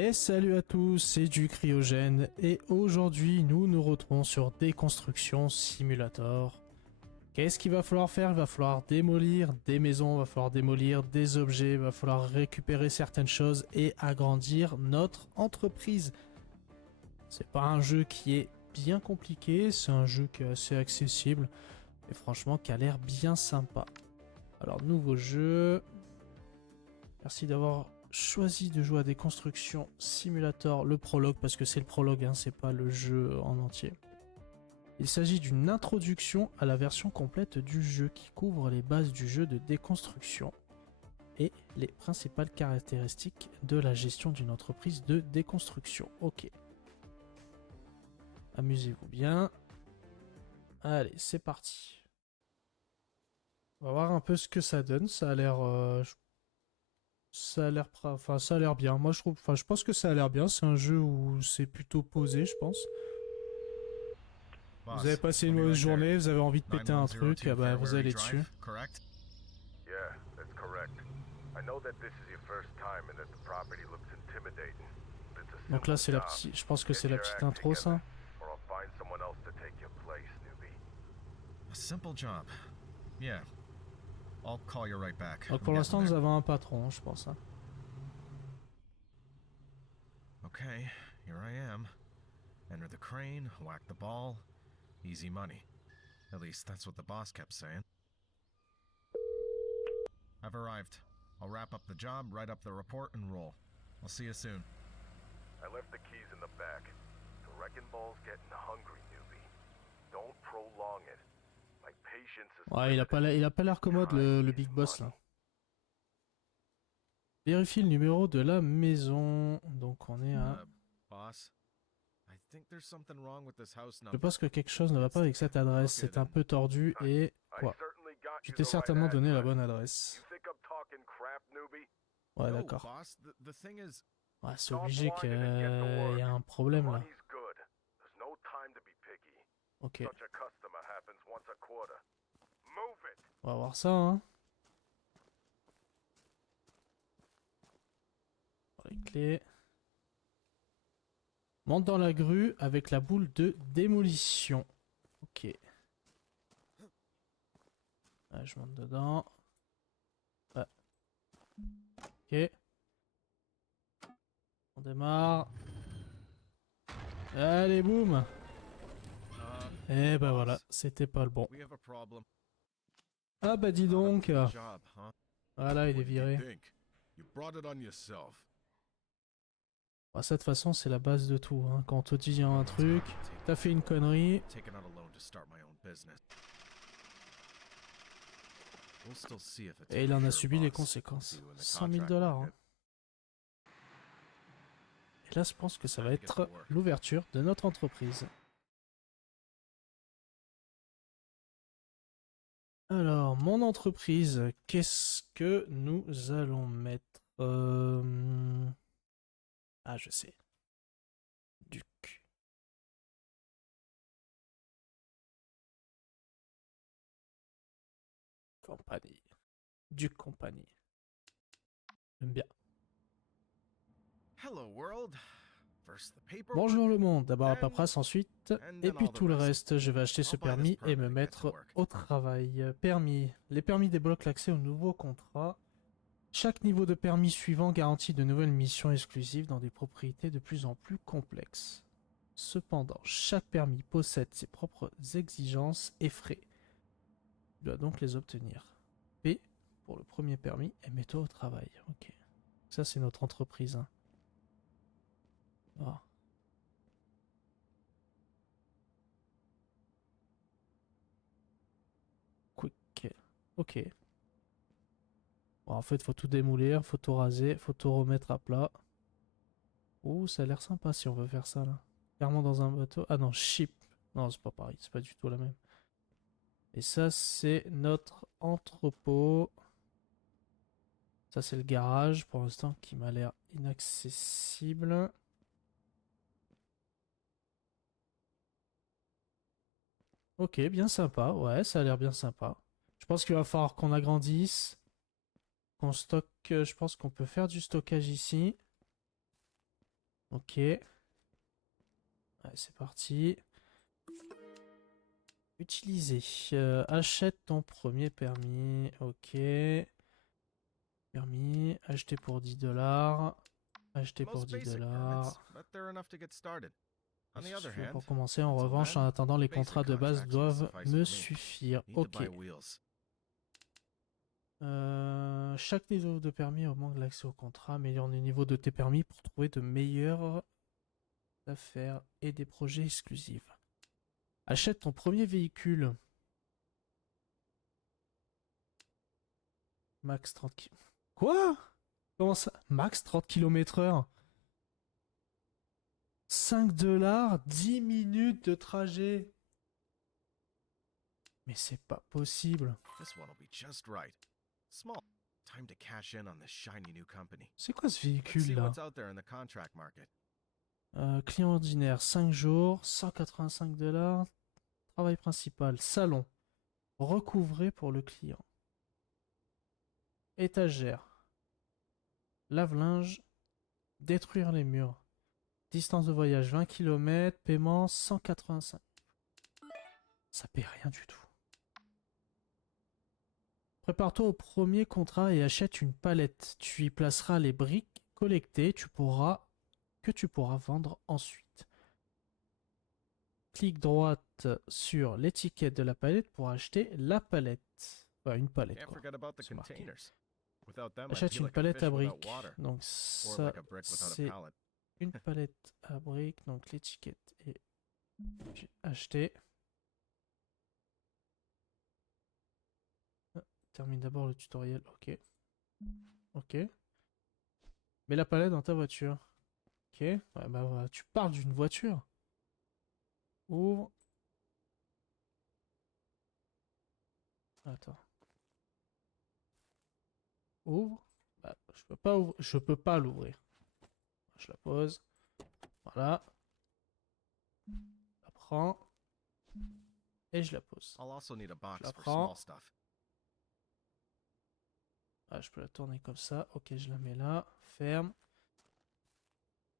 Et salut à tous, c'est du Cryogène et aujourd'hui nous nous retrouvons sur Déconstruction Simulator. Qu'est-ce qu'il va falloir faire? Il va falloir démolir des maisons, il va falloir démolir des objets, il va falloir récupérer certaines choses et agrandir notre entreprise. C'est pas un jeu qui est bien compliqué, c'est un jeu qui est assez accessible et franchement qui a l'air bien sympa. Alors nouveau jeu, merci d'avoir choisi de jouer à Déconstruction Simulator, le prologue, parce que c'est le prologue, hein, c'est pas le jeu en entier. Il s'agit d'une introduction à la version complète du jeu qui couvre les bases du jeu de déconstruction et les principales caractéristiques de la gestion d'une entreprise de déconstruction. Ok. Amusez-vous bien. Allez, c'est parti. On va voir un peu ce que ça donne. Ça a l'air... ça a l'air bien. Moi, je pense que ça a l'air bien. C'est un jeu où c'est plutôt posé, je pense. Vous avez passé une mauvaise journée, vous avez envie de péter un truc, bah vous allez dessus. Donc là, c'est la petite. Je pense que c'est la petite intro, ça. Donc pour l'instant, nous avons un patron, je pense. Hein. Okay, here I am. Enter the crane, whack the ball. Easy money. At least that's what the boss kept saying. I've arrived. I'll wrap up the job, write up the report, and roll. I'll see you soon. I left the keys in the back. The wrecking ball's getting hungry, newbie. Don't prolong it. My patience is Ouais, il a pas l'air commode le Big Boss là. Vérifie le numéro de la maison. Donc on est à... Boss, I think there's something wrong with this house Je number. pense que quelque chose ne va pas avec cette adresse. C'est un peu tordu et... Quoi? Je t'ai certainement donné la bonne adresse. Ouais, d'accord. Ouais, c'est obligé qu'il y ait un problème là. Ok. On va voir ça, hein. Les clés. Monte dans la grue avec la boule de démolition. Ok. Là, je monte dedans. Ah. Ok. On démarre. Allez, boum. Et bah voilà, c'était pas le bon. Ah bah dis donc. Voilà, il est viré. Bah, ça de toute façon c'est la base de tout. Hein. Quand on te dit il y a un truc, t'as fait une connerie. Et il en a subi les conséquences. 100 000 $. Hein. Et là je pense que ça va être l'ouverture de notre entreprise. Alors, mon entreprise, qu'est-ce que nous allons mettre Ah, je sais. Duc. Compagnie. Duc Compagnie. J'aime bien. Bonjour le monde. D'abord la paperasse, ensuite. Et puis tout le reste. Je vais acheter ce permis et me mettre au travail. Permis. Les permis débloquent l'accès au nouveau contrat. Chaque niveau de permis suivant garantit de nouvelles missions exclusives dans des propriétés de plus en plus complexes. Cependant, chaque permis possède ses propres exigences et frais. Tu dois donc les obtenir. P pour le premier permis et mets-toi au travail. Ok. Ça, c'est notre entreprise. Hein. Oh. Quick. Ok. Bon, en fait, faut tout démolir, faut tout raser, faut tout remettre à plat. Oh, ça a l'air sympa si on veut faire ça, là. Clairement dans un bateau. Ah non, ship. Non, c'est pas pareil, c'est pas du tout la même. Et ça, c'est notre entrepôt. Ça, c'est le garage, pour l'instant, qui m'a l'air inaccessible. Ok, bien sympa. Ouais, ça a l'air bien sympa. Je pense qu'il va falloir qu'on agrandisse. Qu'on stocke. Je pense qu'on peut faire du stockage ici. Ok. Allez, c'est parti. Utiliser. Achète ton premier permis. Ok. Permis. Acheter pour 10 $. Acheter pour Most 10 basic permits, $. but they're enough to get started. On the other Suffit hand, pour commencer. En until revanche, en then, attendant, les basic contrats de base contracts will doivent suffice me for me. suffire. Need to Ok. buy wheels. Chaque niveau de permis augmente l'accès au contrat, améliore le niveau de tes permis pour trouver de meilleures affaires et des projets exclusifs. Achète ton premier véhicule. Max 30 km. Quoi? Comment ça? Max 30 km/h. 5 $, 10 minutes de trajet. Mais c'est pas possible. This one will be just right. Small. Time to cash in on this shiny new company. C'est quoi ce Let's véhicule see là? what's out there in the contract market. Client ordinaire, 5 jours, 185 $. Travail principal, salon. Recouvrer pour le client. Étagère. Lave-linge. Détruire les murs. Distance de voyage 20 km. Paiement 185. Ça paie rien du tout. Prépare-toi au premier contrat et achète une palette. Tu y placeras les briques collectées que tu pourras vendre ensuite. Clique droite sur l'étiquette de la palette pour acheter la palette. Enfin, une palette Can't quoi. forget about the C'est marqué. containers. Without them, I'd Achète be une like a palette fish à without briques. water, Donc or ça, like a brick without a c'est pallet. une palette à briques. Donc l'étiquette est achetée. Termine d'abord le tutoriel. Ok. Ok. Mets la palette dans ta voiture. Ok. Ouais, bah, voilà. Tu parles d'une voiture. Ouvre. Attends. Ouvre. Bah, je peux pas l'ouvrir. Je la pose. Voilà. Je la prends. Et je la pose. I'll also need a box la for prends. small stuff. Ah, je peux la tourner comme ça. Ok, je la mets là. Ferme.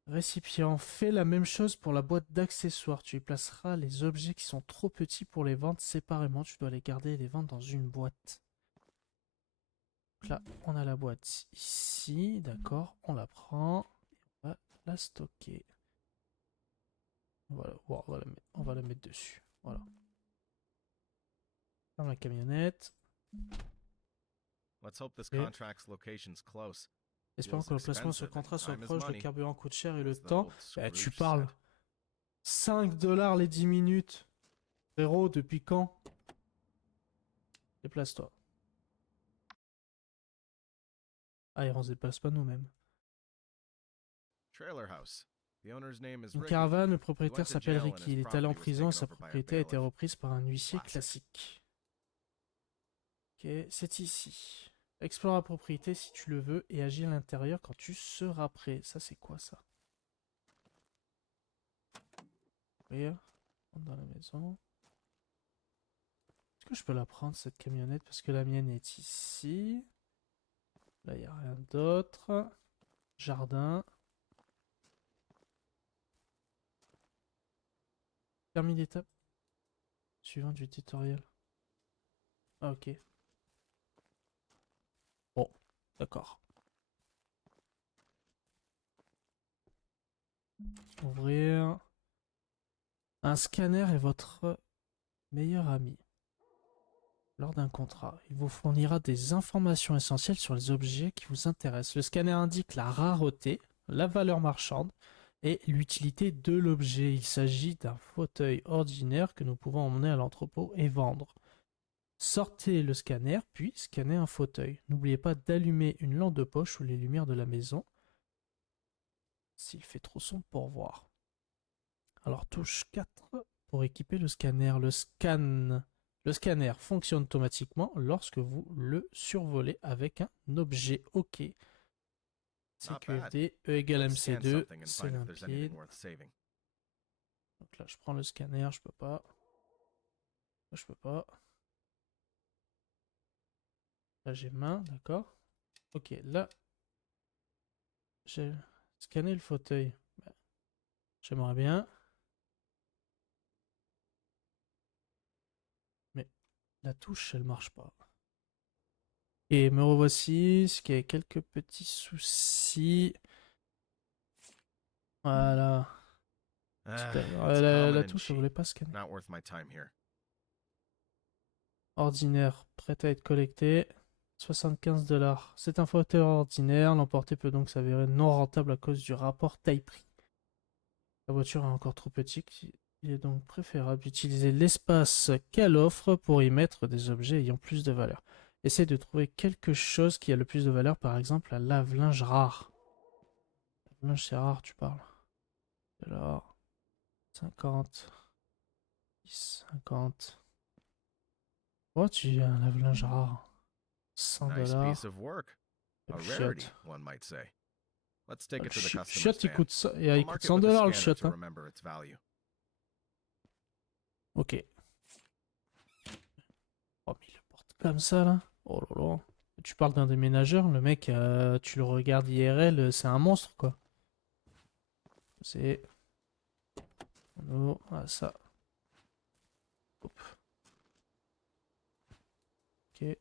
Récipient. Fais la même chose pour la boîte d'accessoires. Tu y placeras les objets qui sont trop petits pour les vendre séparément. Tu dois les garder et les vendre dans une boîte. Donc là, on a la boîte ici. D'accord. On la prend. On va la stocker. Voilà. Bon, on va la mettre dessus. Voilà. Dans la camionnette. Let's hope this Et- contract's location's close. Espérons que le placement sur le contrat soit Time is proche. Le money. carburant coûte cher et le As the temps. old Bah, tu Scrooge parles. said. 5 $ les 10 minutes. Frérot, depuis quand? Déplace-toi. Ah, et on se déplace pas nous-mêmes. Trailer house. The owner's name is Une Ricky. caravane, le propriétaire went to s'appelle jail and Ricky. his Il est allé en property was prison et taken sa over by a propriété a été bailiff. reprise par un huissier Classic. classique. Ok, c'est ici. Explore la propriété si tu le veux et agis à l'intérieur quand tu seras prêt. Ça, c'est quoi ça? Ouvrir. Rentre dans la maison. Est-ce que je peux la prendre cette camionnette? Parce que la mienne est ici. Là, il n'y a rien d'autre. Jardin. Permis d'étape. Suivant du tutoriel. Ah, ok. Bon, d'accord. Ouvrir. Un scanner est votre meilleur ami. Lors d'un contrat, il vous fournira des informations essentielles sur les objets qui vous intéressent. Le scanner indique la rareté, la valeur marchande et l'utilité de l'objet. Il s'agit d'un fauteuil ordinaire que nous pouvons emmener à l'entrepôt et vendre. Sortez le scanner, puis scannez un fauteuil. N'oubliez pas d'allumer une lampe de poche ou les lumières de la maison s'il fait trop sombre pour voir. Alors touche 4 pour équiper le scanner. Le scanner fonctionne automatiquement lorsque vous le survolez avec un objet. OK. Not bad. CQFD, E égale Let's scan MC2, something and c'est find if there's anything limpide. worth saving. Donc là, je prends le scanner, je peux pas. Là, je peux pas. Là, j'ai main, d'accord. Ok, là, j'ai scanné le fauteuil. Bah, J'aimerais bien. Mais la touche, elle marche pas. Et me revoici, ce qui a quelques petits soucis. Voilà. It's La common and touche, elle cheap. voulait pas scanner. Not worth my time here. Ordinaire, prête à être collecté. 75 $. C'est un fauteuil ordinaire. L'emporter peut donc s'avérer non rentable à cause du rapport taille-prix. La voiture est encore trop petite. Il est donc préférable d'utiliser l'espace qu'elle offre pour y mettre des objets ayant plus de valeur. Essaye de trouver quelque chose qui a le plus de valeur, par exemple un lave-linge rare. Lave-linge c'est rare, tu parles. Alors, 50, 10, 50. Oh, tu as un lave-linge rare. 100 Nice $. piece of work. A Le rarity, chiotte. one might say. Let's take Le it to the customer's chiotte, il van. coûte, il I'll coûte mark it 100 with a $ le scanner chiotte. to Hein. remember its value. Ok. Oh, mais il le porte comme ça, là. Oh là là. Tu parles d'un déménageur, le mec, tu le regardes IRL, c'est un monstre, quoi. C'est... Oh, ah, ça. Hop. Ok.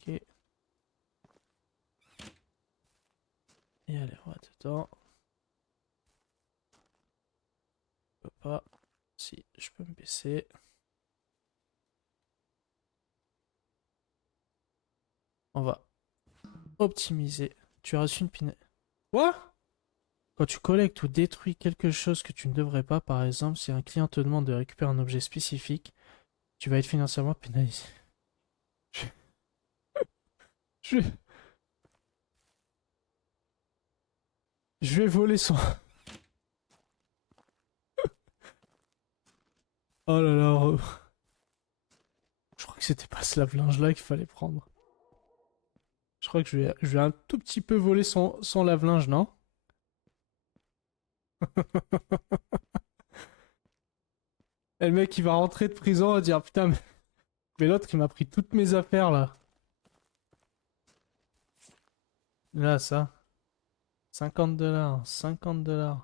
Ok. Et allez, on va dedans. Je peux pas. Si, je peux me baisser. On va optimiser. Tu as reçu une pinette. Quoi? Quand tu collectes ou détruis quelque chose que tu ne devrais pas, par exemple, si un client te demande de récupérer un objet spécifique, tu vas être financièrement pénalisé. Je, je vais voler son... Oh là là. Je crois que c'était pas ce lave-linge là qu'il fallait prendre. Je crois que je vais un tout petit peu voler son lave-linge, non? Et le mec il va rentrer de prison et dire putain mais l'autre il m'a pris toutes mes affaires là. Là ça. 50 $. 50 $.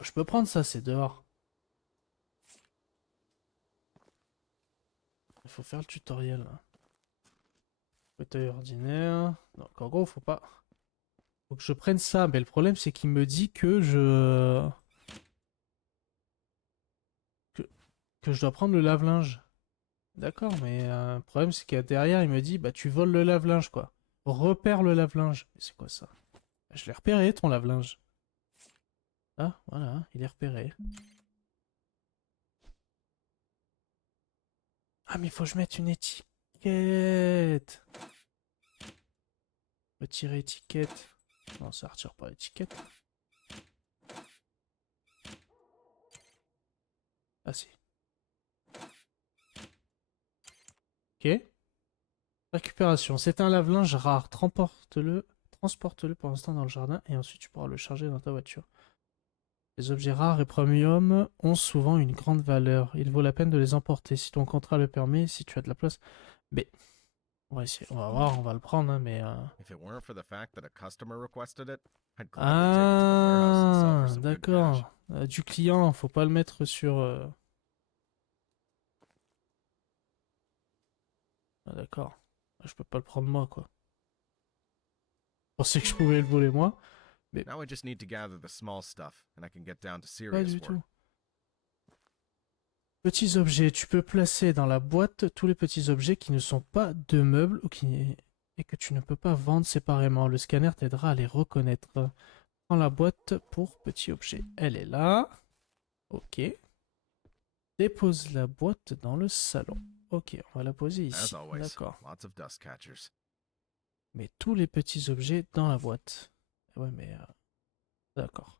Je peux prendre ça, c'est dehors. Il faut faire le tutoriel là. Fauteuil ordinaire. Donc en gros faut pas. Faut que je prenne ça. Mais le problème c'est qu'il me dit que que je dois prendre le lave-linge. D'accord, mais le problème c'est que derrière il me dit bah tu voles le lave-linge quoi. Repère le lave-linge. Mais c'est quoi ça? Je l'ai repéré ton lave-linge. Ah voilà, il est repéré. Ah mais il faut que je mette une étiquette. Retirer étiquette. Non, ça retire pas l'étiquette. Ah si. Ok. Récupération. C'est un lave-linge rare. Transporte-le pour l'instant dans le jardin et ensuite tu pourras le charger dans ta voiture. Les objets rares et premium ont souvent une grande valeur. Il vaut la peine de les emporter si ton contrat le permet, si tu as de la place. Mais on va essayer, on va voir, on va le prendre, hein, mais. If it weren't for the fact that a customer requested it, I'd gladly take it to the warehouse and sell for Ah, some good cash. d'accord. Du client, faut pas le mettre sur. Ah, d'accord. Je peux pas le prendre moi, quoi. Je pensais que je pouvais le voler moi. Now I just need to gather the small stuff, and I can get down to Pas serious du work. tout. Petits objets. Tu peux placer dans la boîte tous les petits objets qui ne sont pas de meubles ou qui et que tu ne peux pas vendre séparément. Le scanner t'aidera à les reconnaître. Prends la boîte pour petits objets. Elle est là. Ok. Dépose la boîte dans le salon. Ok, on va la poser ici. As always, D'accord. lots of dust catchers. Mets tous les petits objets dans la boîte. Ouais, mais... D'accord.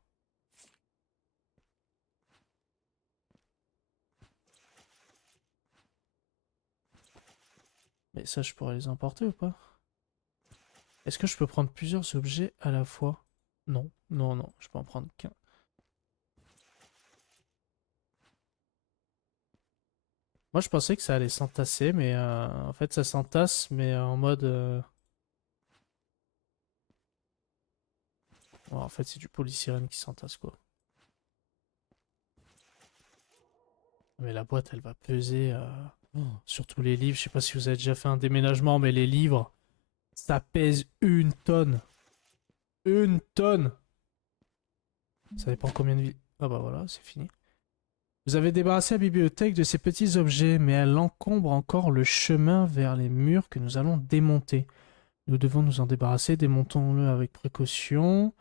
Mais ça, je pourrais les emporter ou pas? Est-ce que je peux prendre plusieurs objets à la fois? Non, non, non, je peux en prendre qu'un. Moi, je pensais que ça allait s'entasser, mais en fait, ça s'entasse, mais en mode... Ouais, en fait, c'est du polystyrène qui s'entasse, quoi. Mais la boîte, elle va peser sur tous les livres. Je sais pas si vous avez déjà fait un déménagement, mais les livres, ça pèse 1 tonne. 1 tonne! Ça dépend combien de vies. Ah bah voilà, c'est fini. Vous avez débarrassé la bibliothèque de ces petits objets, mais elle encombre encore le chemin vers les murs que nous allons démonter. Nous devons nous en débarrasser, démontons-le avec précaution.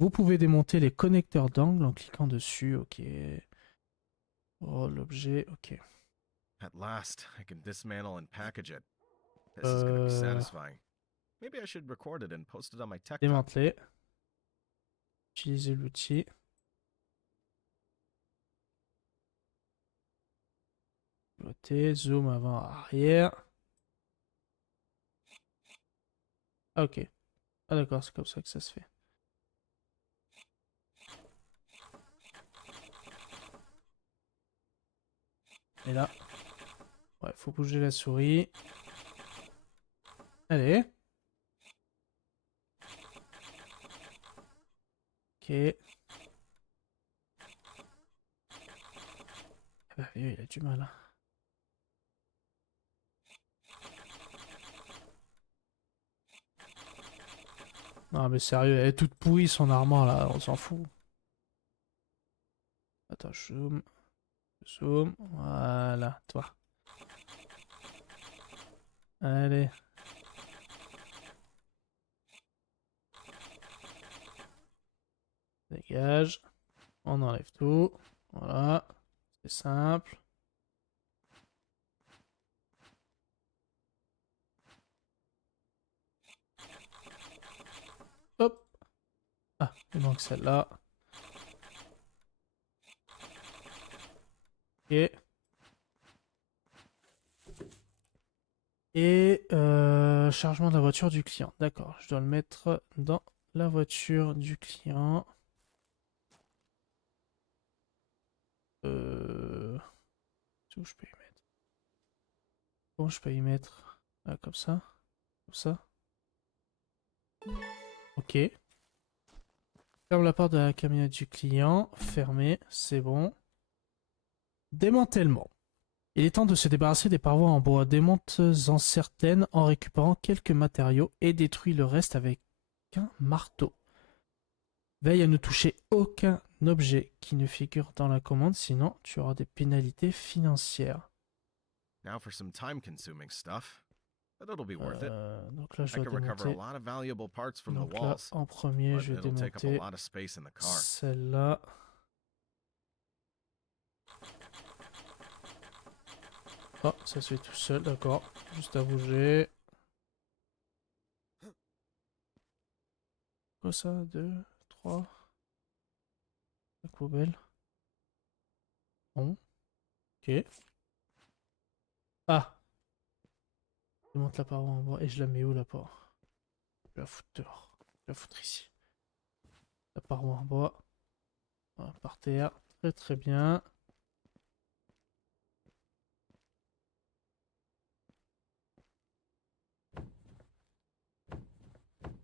Vous pouvez démonter les connecteurs d'angle en cliquant dessus, ok. Oh, l'objet, ok. At last, I can dismantle and package it. This is gonna be satisfying. Maybe I should record it and post it on my tech talk. Démanteler. Utiliser l'outil. Pivoter, zoom avant, arrière. Ah, ok. Ah d'accord, c'est comme ça que ça se fait. Et là, ouais, faut bouger la souris. Allez. Ok. Ah bah, il a du mal. Non mais sérieux, elle est toute pourrie son armoire là, on s'en fout. Attends, zoom. Zoom. Voilà, toi. Allez. Dégage. On enlève tout. Voilà. C'est simple. Hop. Ah, il manque celle-là. Ok. Et chargement de la voiture du client. D'accord, je dois le mettre dans la voiture du client. Où je peux y mettre? Bon, je peux y mettre comme ça. Comme ça. Ok. Ferme la porte de la camionnette du client. Fermé, c'est bon. Démantèlement. Il est temps de se débarrasser des parois en bois. Démonte-en certaines en récupérant quelques matériaux et détruis le reste avec un marteau. Veille à ne toucher aucun objet qui ne figure dans la commande, sinon tu auras des pénalités financières. Now for some time-consuming stuff, but it'll be worth it. Donc là, je I dois can recover a démonter. lot of valuable parts from the Donc là, walls, en premier, but je vais it'll take up a démonter lot of space in the car. celle-là. Oh, ça se fait tout seul, d'accord. Juste à bouger. Quoi ça? 2, 3. La poubelle. Bon. Ok. Ah! Je monte la paroi en bois et je la mets où la paroi? Je vais la foutre dehors. Je vais la foutre ici. La paroi en bois. Voilà, par terre. Très très bien.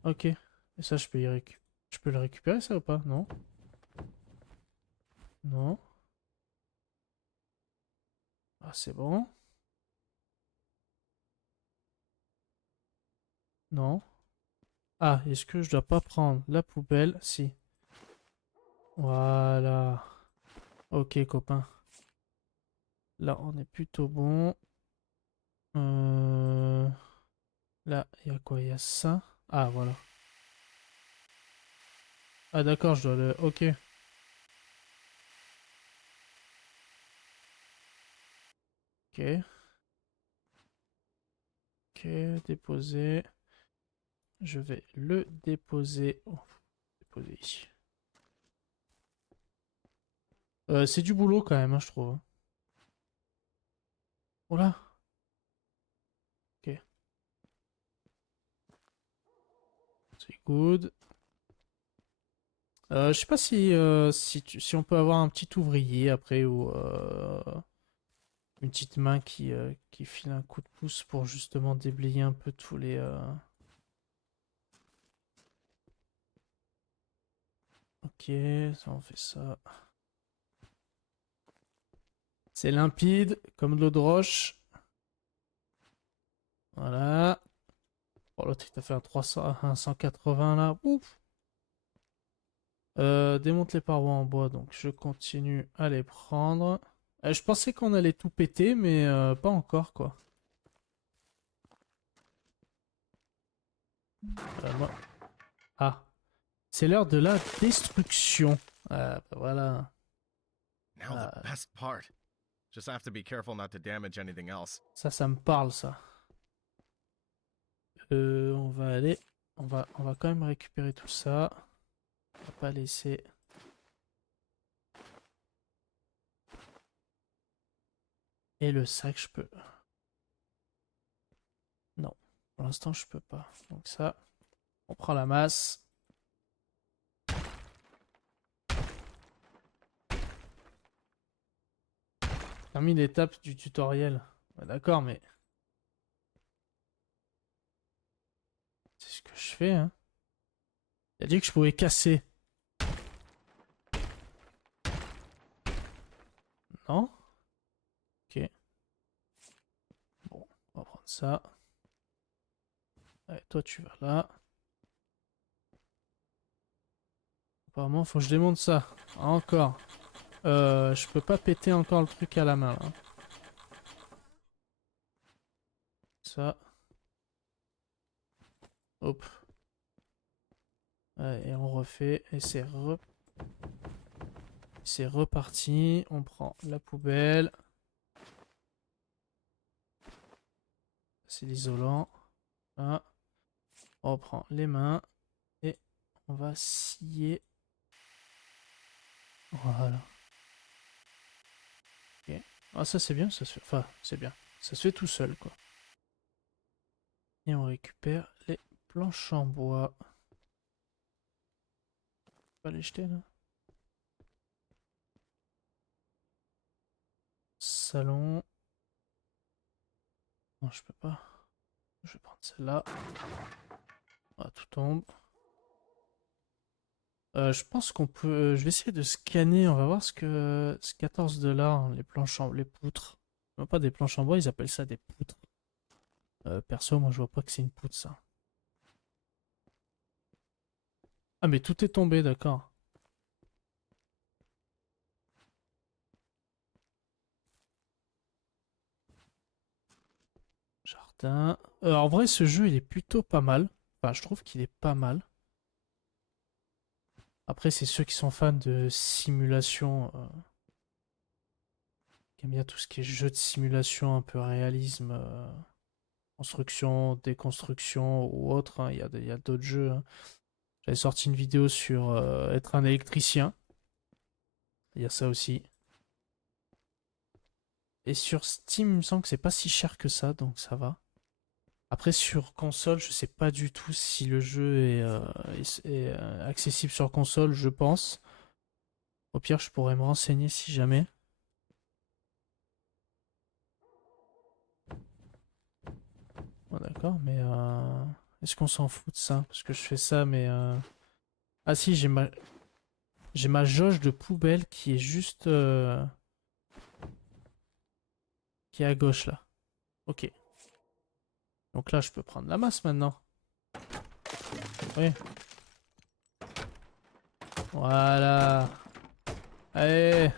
Ok. Et ça, je peux je peux le récupérer ça ou pas? Non? Non. Ah, c'est bon. Non. Ah, est-ce que je dois pas prendre la poubelle? Si. Voilà. Ok, copain. Là, on est plutôt bon. Là, il y a quoi? Il y a ça. Ah, voilà. Ah, d'accord, je dois le... Ok. Ok. Ok, déposer. Je vais le déposer. Oh, déposer ici. C'est du boulot quand même, hein, je trouve. Oh là. Ok. C'est good. Je sais pas si on peut avoir un petit ouvrier après ou une petite main qui file un coup de pouce pour justement déblayer un peu tous les... Ok, ça on fait ça. C'est limpide, comme de l'eau de roche. Voilà. Oh, l'autre il t'a fait un 300, un 180 là. Ouf. Démonte les parois en bois, donc je continue à les prendre. Je pensais qu'on allait tout péter, mais pas encore quoi. Moi... Ah, c'est l'heure de la destruction. Ah, bah voilà. Now Ah, the best part. Just have to be careful not to damage anything else. ça me parle ça. On va aller, on va quand même récupérer tout ça. On va pas laisser. Et le sac, je peux. Non, pour l'instant, je peux pas. Donc ça, on prend la masse. Termine l'étape du tutoriel. Ouais, d'accord, mais c'est ce que je fais, hein. Il a dit que je pouvais casser. Non? Ok. Bon, on va prendre ça. Allez, toi, tu vas là. Apparemment, faut que je démonte ça. Encore. Je peux pas péter encore le truc à la main, là. Ça. Hop. Ouais, et on refait. Et c'est reparti. On prend la poubelle. C'est l'isolant. Là. On reprend les mains. Et on va scier. Voilà. Ok. Ah, ça c'est bien. Ça se fait... Enfin, c'est bien. Ça se fait tout seul, quoi. Et on récupère les planches en bois. On va les jeter, là. Salon. Non, je peux pas. Je vais prendre celle-là. Ah, tout tombe. Je pense qu'on peut. Je vais essayer de scanner. On va voir ce que. Ce 14 $, les planches en. Les poutres. Non, pas des planches en bois, ils appellent ça des poutres. Perso, moi je vois pas que c'est une poutre ça. Ah, mais tout est tombé, d'accord. Jardin. En vrai, ce jeu il est plutôt pas mal. Enfin, je trouve qu'il est pas mal. Après, c'est ceux qui sont fans de simulation. Qui aiment bien tout ce qui est jeu de simulation, un peu réalisme. Construction, déconstruction ou autre, hein. Il y a d'autres jeux, hein. J'avais sorti une vidéo sur être un électricien. Il y a ça aussi. Et sur Steam, il me semble que c'est pas si cher que ça, donc ça va. Après, sur console, je sais pas du tout si le jeu est accessible sur console, je pense. Au pire, je pourrais me renseigner si jamais. Bon, d'accord, mais est-ce qu'on s'en fout de ça? Parce que je fais ça, mais... Ah si, j'ai ma jauge de poubelle qui est juste... qui est à gauche, là. Ok. Donc là, je peux prendre la masse maintenant. Oui. Voilà. Allez.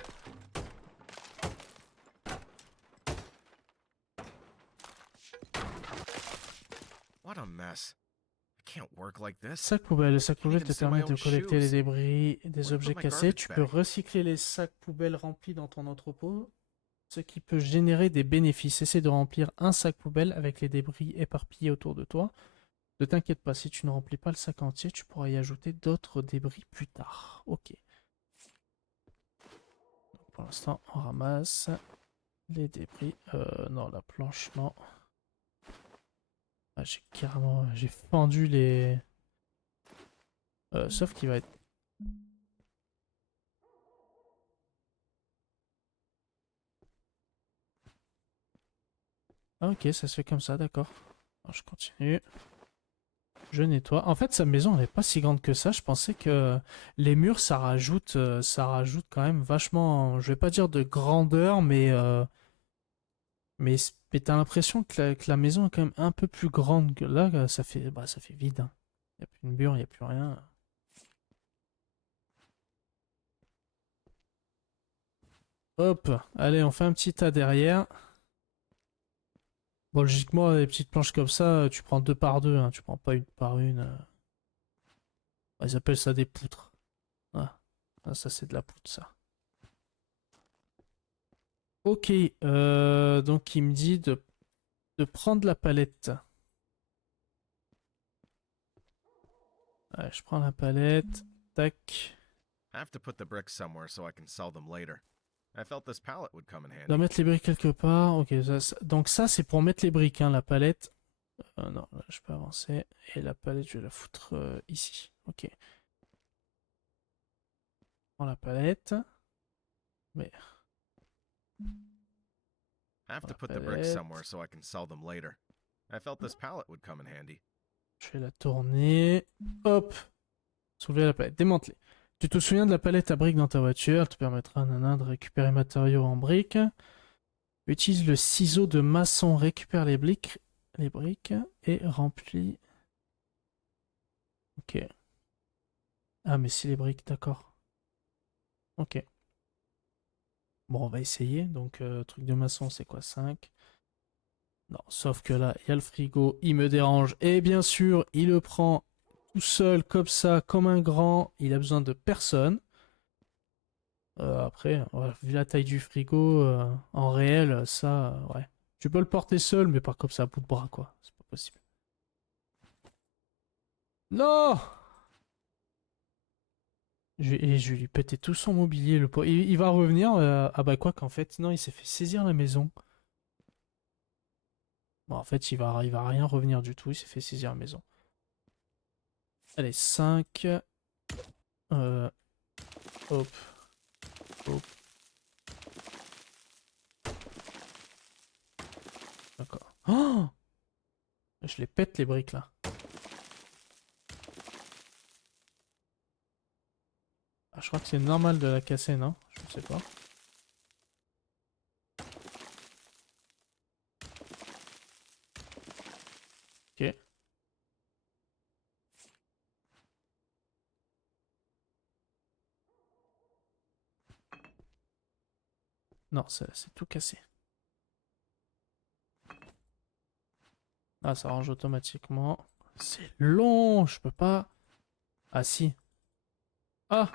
What a mess. I can't work like this. Sac poubelle. Le sac Can't poubelle even te see my permet de own collecter les shoes. débris et des Where to objets put my cassés. garbage Tu peux bag? recycler les sacs poubelles remplis dans ton entrepôt, ce qui peut générer des bénéfices. Essaie de remplir un sac poubelle avec les débris éparpillés autour de toi. Ne t'inquiète pas, si tu ne remplis pas le sac entier, tu pourras y ajouter d'autres débris plus tard. Ok. Donc pour l'instant, on ramasse les débris. Non, la planche, non. Ah, j'ai carrément... J'ai fendu les... sauf qu'il va être... Ah ok, ça se fait comme ça, d'accord. Alors, je continue. Je nettoie. En fait, sa maison, elle est pas si grande que ça. Je pensais que les murs, ça rajoute quand même vachement, je vais pas dire de grandeur, mais t'as l'impression que la maison est quand même un peu plus grande que là. Ça fait vide, hein. Y a plus de mur, y a plus rien. Hop, allez, on fait un petit tas derrière. Bon, logiquement, les petites planches comme ça, tu prends deux par deux, hein, tu prends pas une par une. Ils appellent ça des poutres. Ah, ah, ça c'est de la poutre, ça. Ok, donc il me dit de prendre la palette. Ouais, je prends la palette. Tac. I have to put the bricks somewhere so I can sell them later. I felt this pallet would come in Je dois handy. mettre les briques quelque part. Ok, donc ça c'est pour mettre les briques, hein, la palette. Non, là, je peux avancer. Et la palette, je vais la foutre ici. Ok. Je prends la palette. Mais I have to la put the bricks palette. somewhere so I can sell them later. I felt this pallet would come in handy. Je vais la tourner. Hop. Soulever la palette. Démanteler. Tu te souviens de la palette à briques dans ta voiture. Elle te permettra de récupérer matériaux en briques. Utilise le ciseau de maçon. Récupère les briques et remplis. Ok. Ah, mais c'est les briques, d'accord. Ok. Bon, on va essayer. Donc, truc de maçon, c'est quoi, 5? Non, sauf que là, il y a le frigo, il me dérange. Et bien sûr, il le prend tout seul, comme ça, comme un grand. Il a besoin de personne. Après, ouais, vu la taille du frigo, en réel, ça, ouais. Tu peux le porter seul, mais pas comme ça à bout de bras, quoi. C'est pas possible. Non! Je vais lui péter tout son mobilier, le pauvre. Il va revenir. Ah bah quoi qu'en fait, non, il s'est fait saisir la maison. Bon, en fait, il va rien revenir du tout. Il s'est fait saisir la maison. Allez, 5. Hop. Hop. D'accord. Oh! Je les pète les briques là. Ah, je crois que c'est normal de la casser, non? Je ne sais pas. Ok. Non, c'est tout cassé. Ah, ça range automatiquement. C'est long, je peux pas. Ah si. Ah!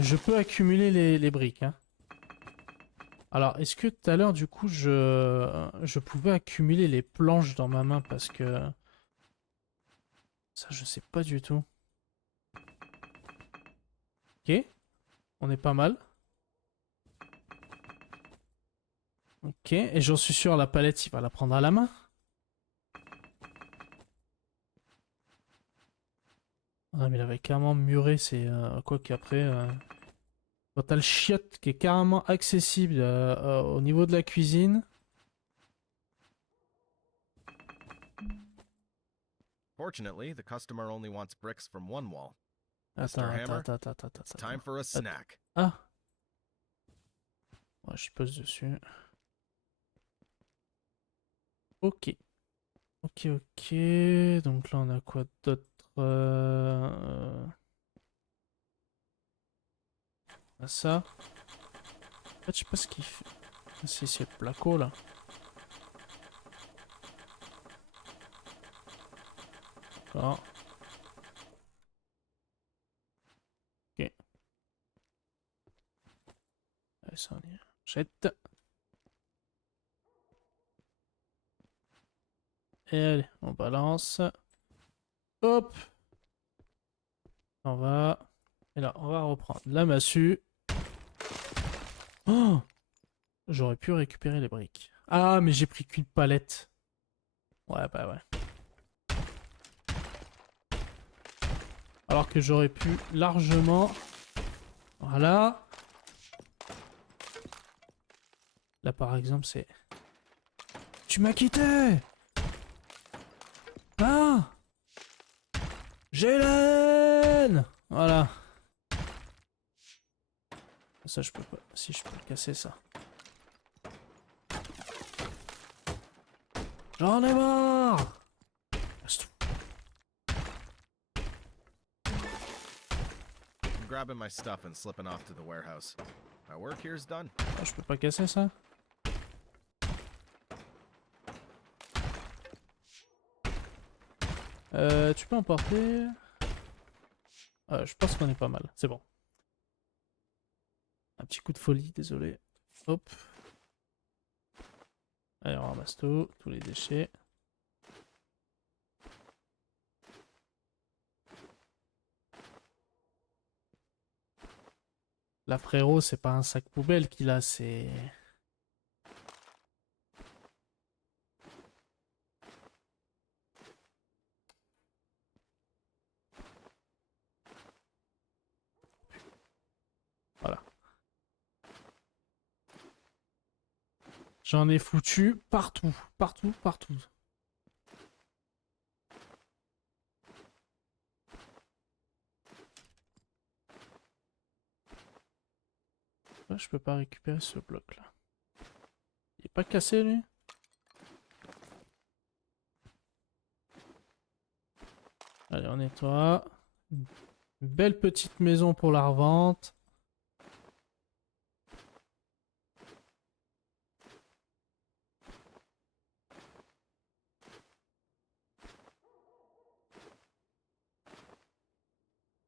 Je peux accumuler les briques, hein. Alors, est-ce que tout à l'heure, du coup, je pouvais accumuler les planches dans ma main parce que... Ça, je sais pas du tout. Ok. On est pas mal. Ok. Et j'en suis sûr, la palette, il va la prendre à la main. Ah, mais il avait carrément muré, c'est... quoi qu'après... Quand t'as le chiotte qui est carrément accessible au niveau de la cuisine... Fortunately, the customer only wants bricks from one wall. Attends, Mr. Hammer, attends. it's time for a snack. Ah! Ouais, je pose dessus. Ok. Ok. Donc là, on a quoi d'autre? Ça. En fait, je sais pas ce qu'il fait. Ah, c'est le placo, là. D'accord. Ok. Allez, ça, on y jette. Et allez, on balance. Hop! On va... Et là, on va reprendre la massue. Oh! J'aurais pu récupérer les briques. Ah, mais j'ai pris qu'une palette. Ouais, bah ouais. Alors que j'aurais pu largement... Voilà. Là, par exemple, c'est... Tu m'as quitté! Ah! J'ai la haine! Voilà. Ça, je peux pas. Si, je peux le casser, ça. J'en ai marre! Casse tout. I'm grabbing my stuff and slipping off to the warehouse. My work here's done. Ah, je peux pas casser ça? Tu peux emporter. Je pense qu'on est pas mal. C'est bon. Un petit coup de folie, désolé. Hop. Allez, on ramasse tout, tous les déchets. Là, frérot, c'est pas un sac poubelle qu'il a, c'est... Voilà. J'en ai foutu partout, partout, partout. Ouais, je peux pas récupérer ce bloc là. Il est pas cassé lui? Allez, on nettoie. Une belle petite maison pour la revente.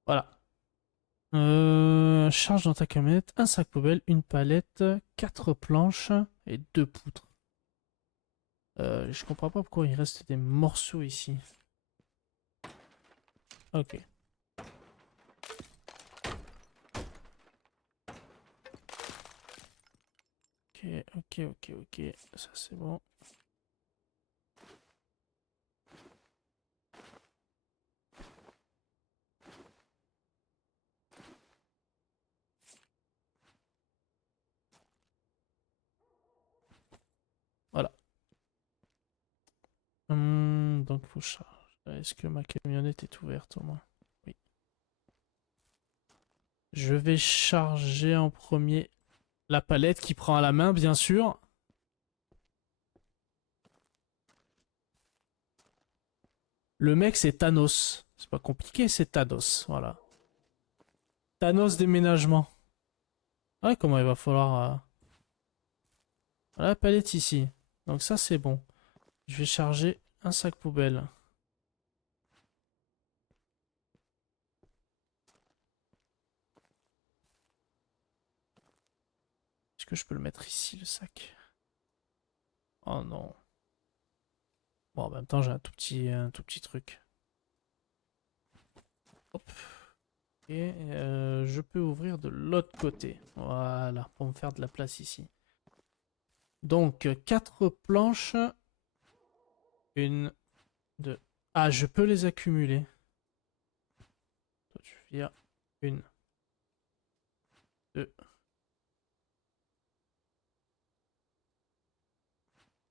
Voilà. Charge dans ta camionnette, un sac poubelle, une palette, 4 planches et 2 poutres. Je comprends pas pourquoi il reste des morceaux ici. Ok. Ok. Ça c'est bon. Voilà. Donc faut charger. Est-ce que ma camionnette est ouverte au moins? Oui. Je vais charger en premier la palette qui prend à la main, bien sûr. Le mec, c'est Thanos. C'est pas compliqué, c'est Thanos. Voilà. Thanos déménagement. Ouais, comment il va falloir... Voilà la palette ici. Donc ça, c'est bon. Je vais charger un sac poubelle. Est-ce que je peux le mettre ici, le sac? Oh non. Bon, en même temps, j'ai un tout petit truc. Hop. Et je peux ouvrir de l'autre côté. Voilà, pour me faire de la place ici. Donc, 4 planches. Une, deux. Ah, je peux les accumuler. Toi, tu vires. Une, deux.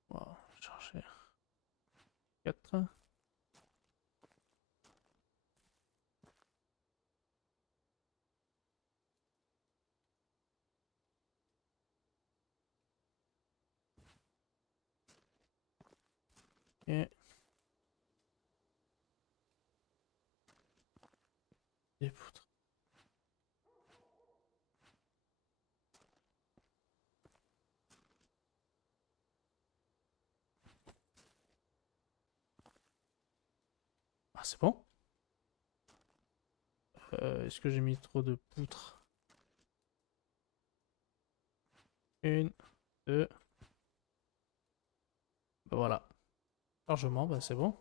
Wow, charger. 4. Et des poutres. Ah, c'est bon. Est-ce que j'ai mis trop de poutres? Une, deux. Bah voilà. Chargement, bah c'est bon.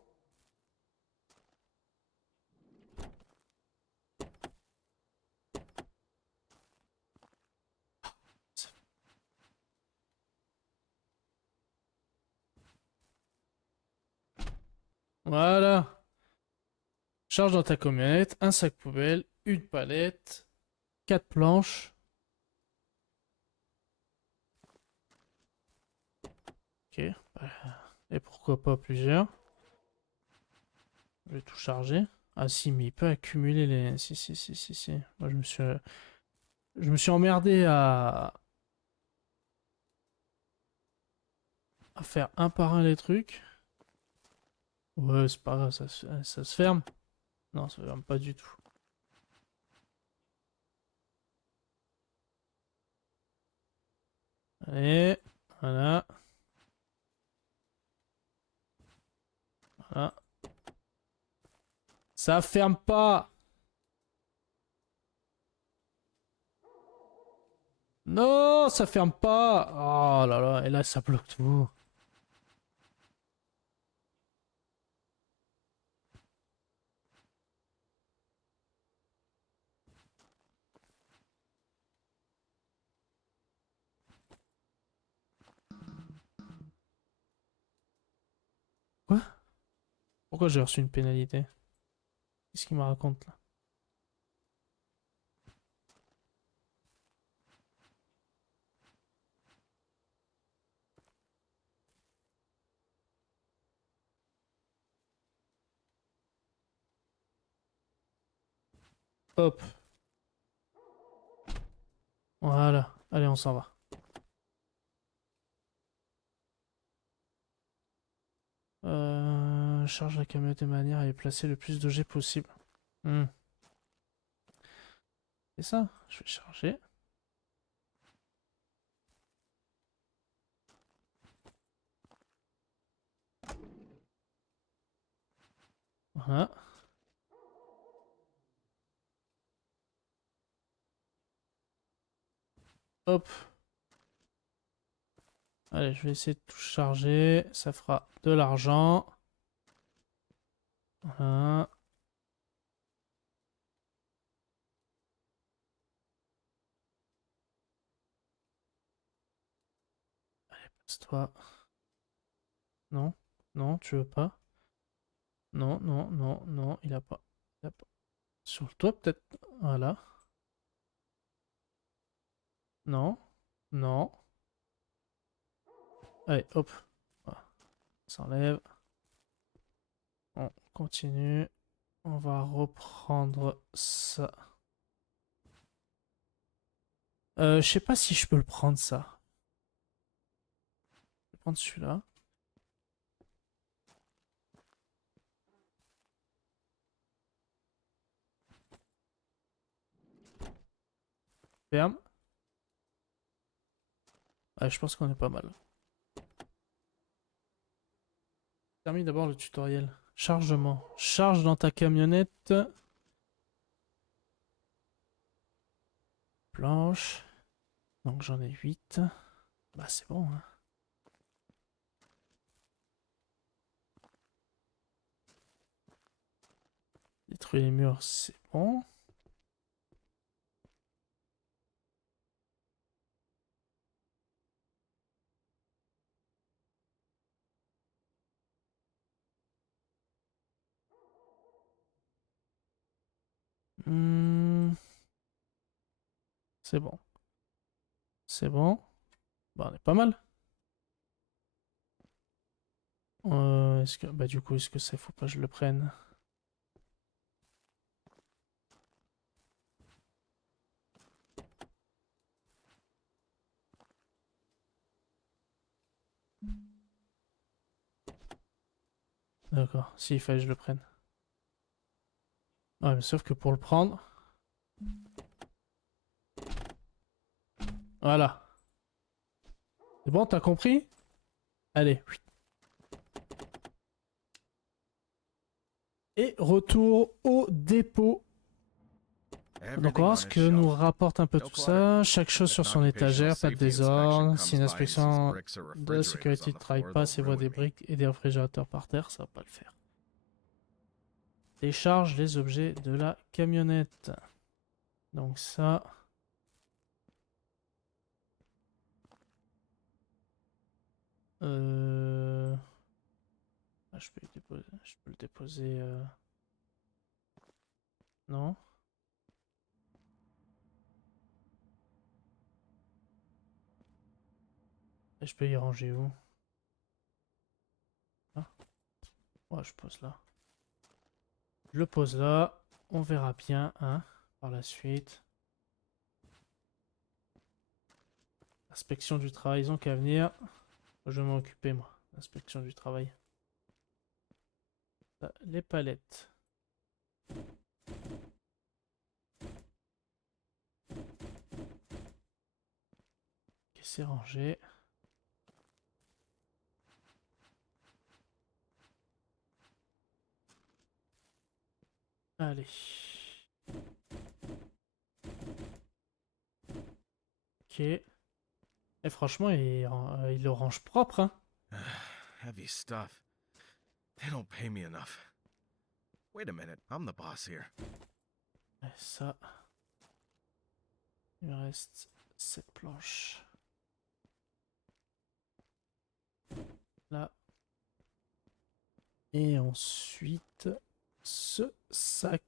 Voilà. Charge dans ta camionnette, un sac poubelle, une palette, 4 planches. Ok. Et pourquoi pas plusieurs? Je vais tout charger. Ah si, mais il peut accumuler les... Si, si, si, si, si. Moi, je me suis emmerdé à faire un par un les trucs. Ouais, c'est pas grave, ça se ferme. Non, ça se ferme pas du tout. Allez, voilà. Voilà. Ça ferme pas! Non, ça ferme pas! Oh là là, et là, ça bloque tout. Quoi? Pourquoi j'ai reçu une pénalité? Qu'est-ce qu'il me raconte là? Hop. Voilà. Allez, on s'en va. Charge la camionnette de manière à y placer le plus d'objets possible. Hmm. C'est ça. Je vais charger. Voilà. Hop. Allez, je vais essayer de tout charger. Ça fera de l'argent. Voilà. Passe-toi. Non. Non, tu veux pas. Non, non, non, non, il a pas. Il a pas. Sur le toit, peut-être. Voilà. Non. Non. Allez, hop. Voilà. Ça s'enlève. On continue. On va reprendre ça. Je sais pas si je peux le prendre, ça. Je vais prendre celui-là. Ferme. Ouais, je pense qu'on est pas mal. Termine d'abord le tutoriel. Chargement. Charge dans ta camionnette. Planche. Donc j'en ai 8. Bah c'est bon, hein. Détruire les murs, c'est bon. Hmm, c'est bon. C'est bon. Bah on est pas mal. Est-ce que... Bah du coup, est-ce que ça faut pas que je le prenne? D'accord, si, il fallait que je le prenne. Ouais, mais sauf que pour le prendre... Voilà. C'est bon, t'as compris? Allez. Et retour au dépôt. Donc on va voir ce que nous rapporte un peu tout ça. Chaque chose sur son étagère, pas de désordre. Si une inspection de la sécurité ne travaille pas, c'est voies des briques et des réfrigérateurs par terre, ça va pas le faire. Décharge les objets de la camionnette. Donc ça... Ah, je peux le déposer... Non. Et je peux y ranger où? Ah. Ouais, je pose là. Je le pose là. On verra bien, hein, par la suite. Inspection du travail, ils ont qu'à venir. Je vais m'en occuper, moi. Inspection du travail. Là, les palettes. Ok, c'est rangé. Allez. Ok. Et franchement, il le range propre, hein. Heavy stuff. They don't pay me enough. Wait a minute, I'm the boss here. Et ça. Il me reste cette planche. Là. Et ensuite, ce sac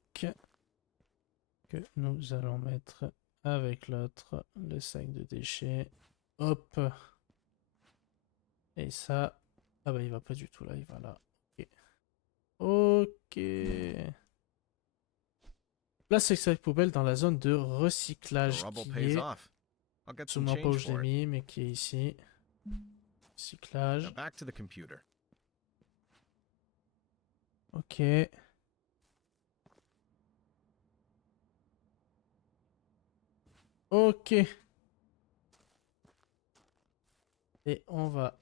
que nous allons mettre avec l'autre, le sac de déchets. Hop. Et ça. Ah bah il va pas du tout là, il va là. Ok. Ok. Place ce sac poubelle dans la zone de The recyclage rubble qui pays est off. I'll get some absolument pas où change je l'ai for it. mis, mais qui est ici. Recyclage. Now back to the computer. Ok. Ok. Et on va...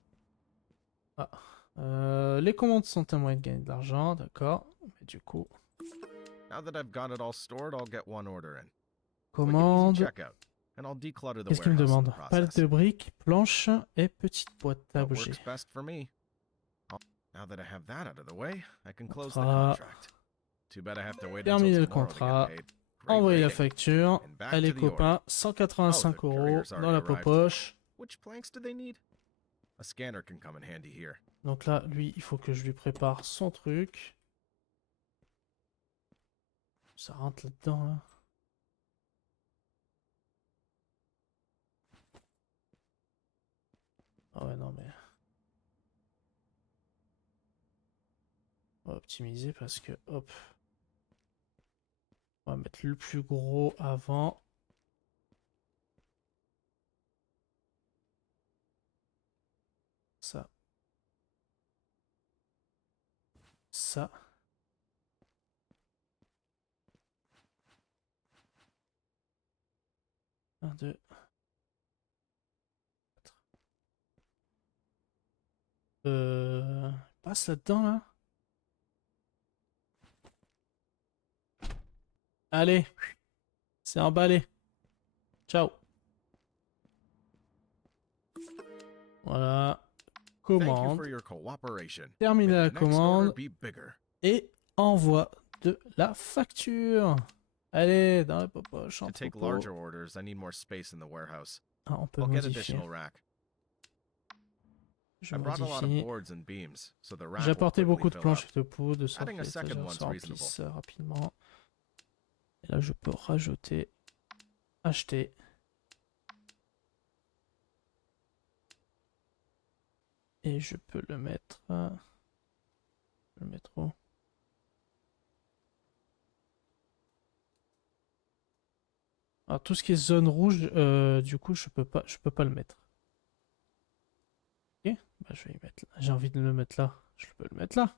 Ah. Les commandes sont un moyen de gagner de l'argent, d'accord. Mais du coup, Now that I've got it all stored, I'll get one order in. Quick and easy commande... checkout, and I'll declutter the Qu'est-ce qu'il me warehouse in demande? the Palette process. de briques, planches et petite boîte à What bouger. works best for me. Now that I have that out of the way, I can close the Contrat. contract. Too bad I have to wait Terminer until le tomorrow to contrat. get paid. Great Envoyer la rating. facture. And back Allez to the order. copains, 185 Oh, the € courier's dans la already arrived. poche. Which planks do they need? A scanner can come in handy here. Donc là, lui, il faut que je lui prépare son truc. Ça rentre là-dedans, là. Ah ouais, non, mais... On va optimiser parce que, hop. On va mettre le plus gros avant. Ça. Ça. Un, deux. Passe là-dedans, là. Allez. C'est emballé. Ciao. Voilà. Thank you Commande. for your cooperation. Terminer May la the next order commande. be bigger. Et envoi de la facture. Allez, dans la poche. To take larger orders, I need more space in the warehouse. Ah, on peut I'll get modifier. additional rack. Je I brought a lot of modifie. boards and beams, so the rack J'ai will apporté quickly beaucoup de fill planches up. et de poudre de sorte que Adding a les second étagères one's se remplissent reasonable. rapidement. Et là, je peux rajouter, acheter. Et je peux le mettre... Je vais le mettre où? Alors, tout ce qui est zone rouge, du coup, je peux pas le mettre. Ok, bah, je vais y mettre là. J'ai envie de le mettre là. Je peux le mettre là.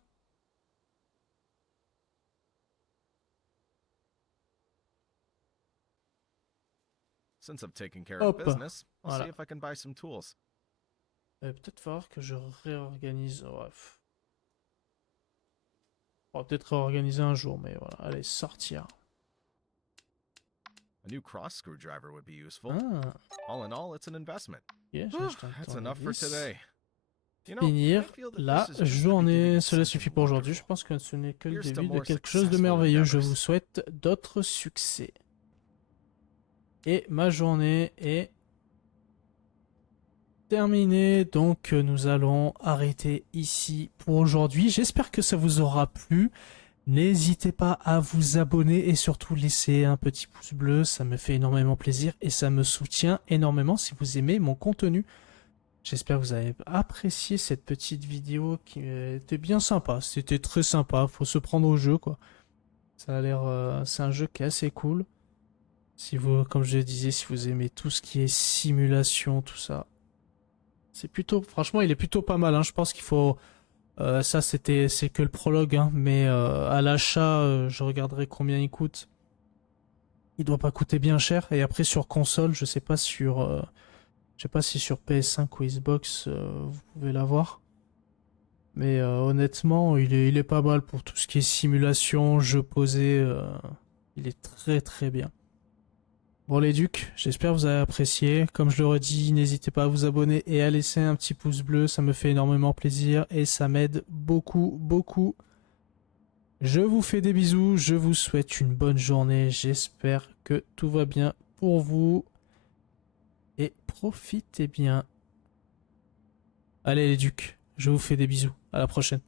Since I've taken care of Hop. business, I'll Voilà. see if I can buy some tools. Peut-être falloir que je réorganise. Bref. On va peut-être réorganiser un jour, mais voilà. Allez, sortir. A new cross screwdriver would be useful. Ah, All in all, it's an investment. yeah, j'ai Whew, acheté un that's enough for tournevis. today. You know, Finir I feel that la this is just the journée. beginning of Cela something suffit pour aujourd'hui. Je wonderful. pense que ce n'est que le Here's to début de more quelque chose de successful merveilleux. Je endeavors. vous souhaite d'autres succès. Et ma journée est terminée. Donc nous allons arrêter ici pour aujourd'hui. J'espère que ça vous aura plu. N'hésitez pas à vous abonner et surtout laisser un petit pouce bleu. Ça me fait énormément plaisir et ça me soutient énormément si vous aimez mon contenu. J'espère que vous avez apprécié cette petite vidéo qui était bien sympa. C'était très sympa. Faut se prendre au jeu, quoi. Ça a l'air, c'est un jeu qui est assez cool. Si vous, comme je le disais, si vous aimez tout ce qui est simulation, tout ça, c'est plutôt, franchement, il est plutôt pas mal, hein. Je pense qu'il faut, c'est que le prologue, hein, mais à l'achat, je regarderai combien il coûte. Il doit pas coûter bien cher. Et après sur console, je sais pas si sur PS5 ou Xbox vous pouvez l'avoir. Mais honnêtement, il est pas mal pour tout ce qui est simulation, jeu posé. Il est très très bien. Bon les ducs, j'espère que vous avez apprécié. Comme je l'aurais dit, n'hésitez pas à vous abonner et à laisser un petit pouce bleu, ça me fait énormément plaisir et ça m'aide beaucoup, beaucoup. Je vous fais des bisous, je vous souhaite une bonne journée, j'espère que tout va bien pour vous et profitez bien. Allez les ducs, je vous fais des bisous, à la prochaine.